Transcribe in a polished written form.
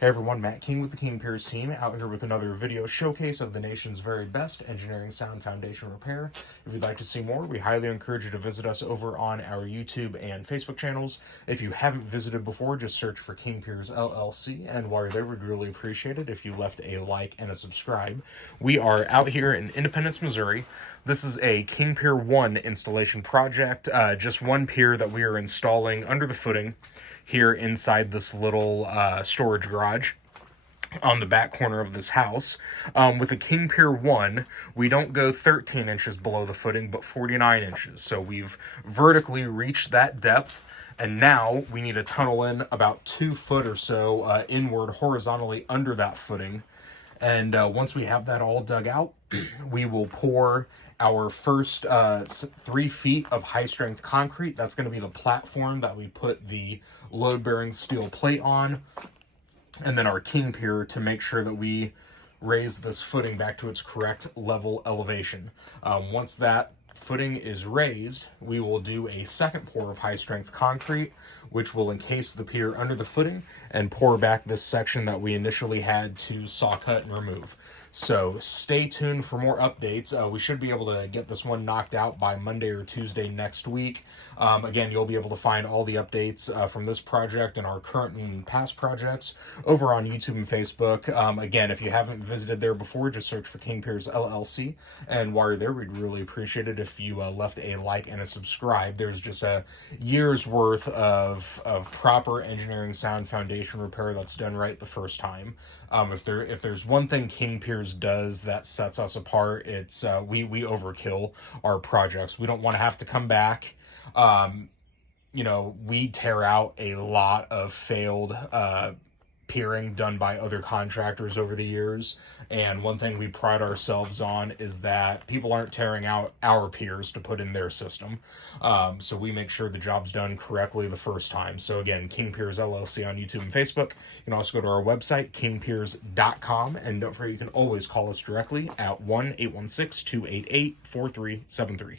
Hey everyone, Matt King with the King Piers team, out here with another video showcase of the nation's very best engineering sound foundation repair. If you'd like to see more, we highly encourage you to visit us over on our YouTube and Facebook channels. If you haven't visited before, just search for King Piers LLC, and while you're there, we'd really appreciate it if you left a like and a subscribe. We are out here in Independence, Missouri. This is a King Pier I installation project, just one pier that we are installing under the footing here inside this little storage garage on the back corner of this house. With a King Pier I, we don't go 13 inches below the footing, but 49 inches. So we've vertically reached that depth, and now we need to tunnel in about 2 foot or so inward horizontally under that footing. And once we have that all dug out, we will pour our first 3 feet of high-strength concrete. That's going to be the platform that we put the load-bearing steel plate on. And then our King Pier to make sure that we raise this footing back to its correct level elevation. Once that footing is raised, we will do a second pour of high-strength concrete, which will encase the pier under the footing and pour back this section that we initially had to saw cut and remove. So stay tuned for more updates. We should be able to get this one knocked out by Monday or Tuesday next week. Again, you'll be able to find all the updates from this project and our current and past projects over on YouTube and Facebook. Again, if you haven't visited there before, just search for King Piers LLC. And while you're there, we'd really appreciate it if you left a like and a subscribe. There's just a year's worth of proper engineering sound foundation repair that's done right the first time. If there's one thing King Piers does that sets us apart, it's we overkill our projects. We don't want to have to come back. We tear out a lot of failed piering done by other contractors over the years, and one thing we pride ourselves on is that people aren't tearing out our piers to put in their system. So we make sure the job's done correctly the first time. So again, King Piers LLC on YouTube and Facebook. You can also go to our website, kingpiers.com, and don't forget you can always call us directly at 1-816-288-4373.